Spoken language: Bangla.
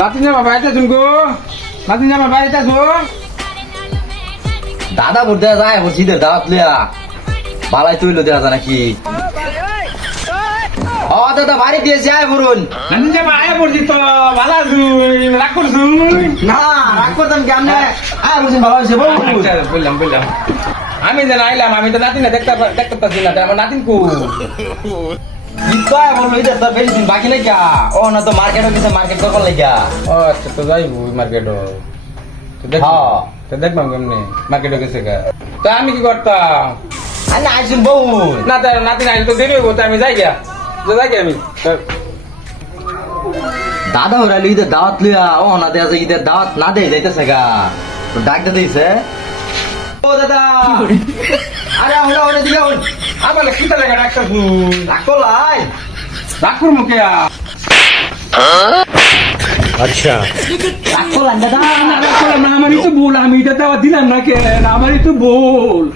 নাতিন জামা বাড়িতে শুন গো, নাতিন জামা বাড়িতে শুন। দাদা ভোট দেওয়া যায় শীতের দাওয়াত লিয়া বালাই তৈল দেওয়া যায় নাকি? ও দাদা বাড়ি দিয়েছে আয় বলুন। নাতিন জামা আয়া পড়ছি তো ভালো আছুন, রাগ করছুন? না রাগ করতাম কি আপনি আয় বলছেন ভালো হয়েছে বলুন। আচ্ছা, বললাম। আমি যেন আইলাম, আমি তো নাতিন দেখতে পাচ্ছি না, আমার নাতিন কু। বললো এটা তো বেশি দিন বাকি নাই কা ও না তো মার্কেটও গেছে মার্কেট দখল লেগা। ও আচ্ছা, তো যাইব মার্কেটও তো দেখ, হ্যাঁ। তো দেখবাম কেমনি মার্কেটে গেছে গা। তো আমি কি করতাম? আরে না আইসুন বউ না তো নাতিন আইলে তো দেরি হইব, তো আমি যাই গিয়া, আমি দাদা ওরা ঈদের দাওয়াত লিয়া ও না দেয়া যায় ঈদের দাওয়াত না দেয় যাইতেছে গা তো ডাকতে দিয়েছে। ও দাদা আরে ওরা দিলে আমার কিতা লাগা ডাক্তার রাগ করলাই রাগ করবো কে? রাগ করলাম দাদা আমারই তো ভুল, আমি এটা দেওয়া দিলাম না কেন? আমারই তো ভুল।